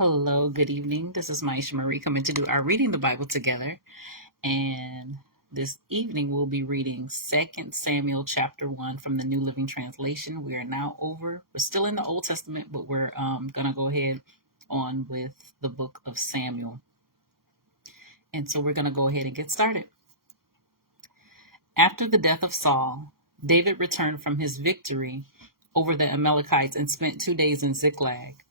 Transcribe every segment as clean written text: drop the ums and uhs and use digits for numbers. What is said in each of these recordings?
Hello, good evening. This is Myesha Marie coming to do our reading the Bible together. And this evening we'll be reading 2 Samuel chapter 1 from the New Living Translation. We're still in the Old Testament, but we're going to go ahead on with the book of Samuel. And so we're going to go ahead and get started. After the death of Saul, David returned from his victory over the Amalekites and spent 2 days in Ziklag.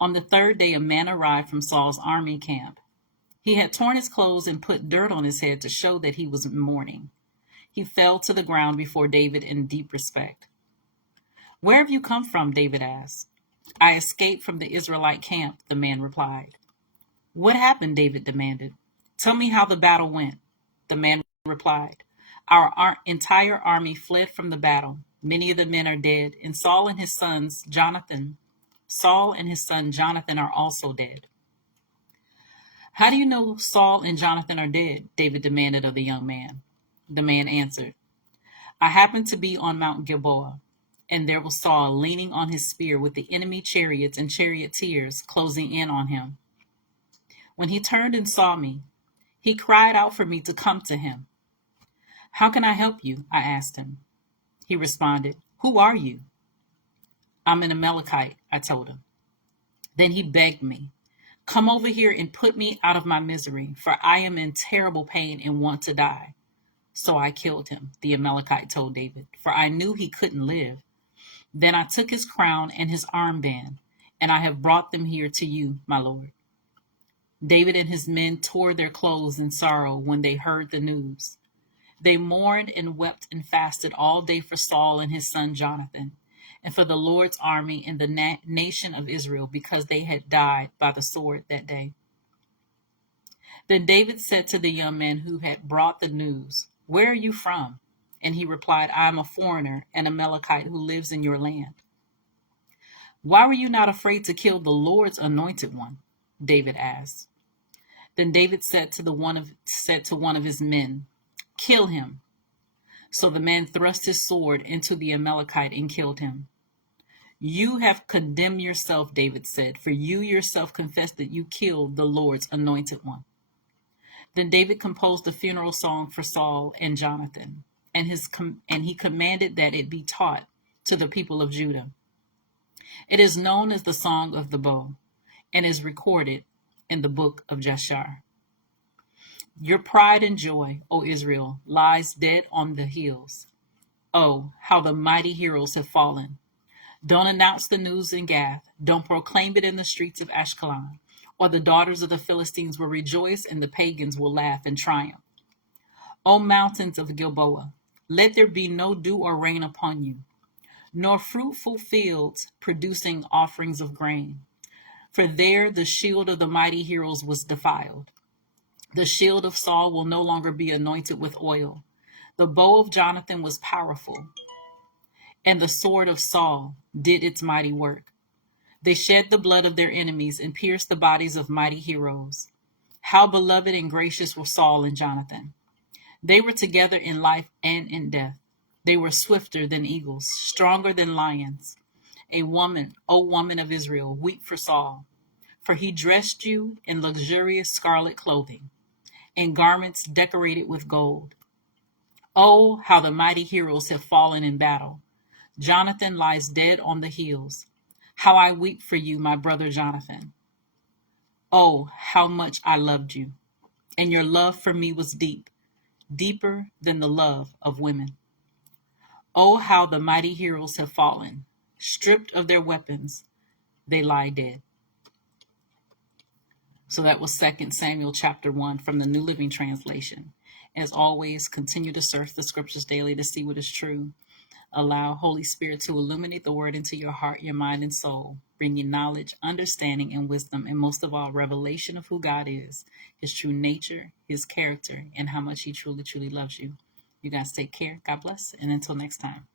On the third day, a man arrived from Saul's army camp. He had torn his clothes and put dirt on his head to show that he was in mourning. He fell to the ground before David in deep respect. "Where have you come from?" David asked. "I escaped from the Israelite camp," the man replied. "What happened?" David demanded. "Tell me how the battle went." The man replied, Our entire army fled from the battle. Many of the men are dead, and Saul and his son Jonathan are also dead." "How do you know Saul and Jonathan are dead?" David demanded of the young man. The man answered, "I happened to be on Mount Gilboa, and there was Saul leaning on his spear with the enemy chariots and charioteers closing in on him. When he turned and saw me, he cried out for me to come to him. 'How can I help you?' I asked him. He responded, 'Who are you?' 'I'm an Amalekite,' I told him. Then he begged me, 'Come over here and put me out of my misery, for I am in terrible pain and want to die.' So I killed him," the Amalekite told David, "for I knew he couldn't live. Then I took his crown and his armband, and I have brought them here to you, my lord." David and his men tore their clothes in sorrow when they heard the news. They mourned and wept and fasted all day for Saul and his son Jonathan, and for the Lord's army and the nation of Israel, because they had died by the sword that day. Then David said to the young man who had brought the news, "Where are you from?" And he replied, "I am a foreigner, an Amalekite who lives in your land." "Why were you not afraid to kill the Lord's anointed one?" David asked. Then David said to one of his men, "Kill him." So the man thrust his sword into the Amalekite and killed him. "You have condemned yourself," David said, "for you yourself confessed that you killed the Lord's anointed one." Then David composed a funeral song for Saul and Jonathan, and he commanded that it be taught to the people of Judah. It is known as the Song of the Bow, and is recorded in the book of Jashar. "Your pride and joy, O Israel, lies dead on the hills. Oh, how the mighty heroes have fallen. Don't announce the news in Gath. Don't proclaim it in the streets of Ashkelon, or the daughters of the Philistines will rejoice and the pagans will laugh in triumph. O mountains of Gilboa, let there be no dew or rain upon you, nor fruitful fields producing offerings of grain. For there the shield of the mighty heroes was defiled. The shield of Saul will no longer be anointed with oil. The bow of Jonathan was powerful, and the sword of Saul did its mighty work. They shed the blood of their enemies and pierced the bodies of mighty heroes. How beloved and gracious were Saul and Jonathan. They were together in life and in death. They were swifter than eagles, stronger than lions. O woman of Israel, weep for Saul, for he dressed you in luxurious scarlet clothing and garments decorated with gold. Oh, how the mighty heroes have fallen in battle. Jonathan lies dead on the hills. How I weep for you, my brother Jonathan. Oh, how much I loved you, and your love for me was deep, deeper than the love of women. Oh, how the mighty heroes have fallen. Stripped of their weapons, they lie dead." So that was 2 Samuel chapter 1 from the New Living Translation. As always, continue to search the scriptures daily to see what is true. Allow Holy Spirit to illuminate the word into your heart, your mind, and soul, bringing knowledge, understanding, and wisdom, and most of all, revelation of who God is, his true nature, his character, and how much he truly, truly loves you. You guys take care. God bless. And until next time.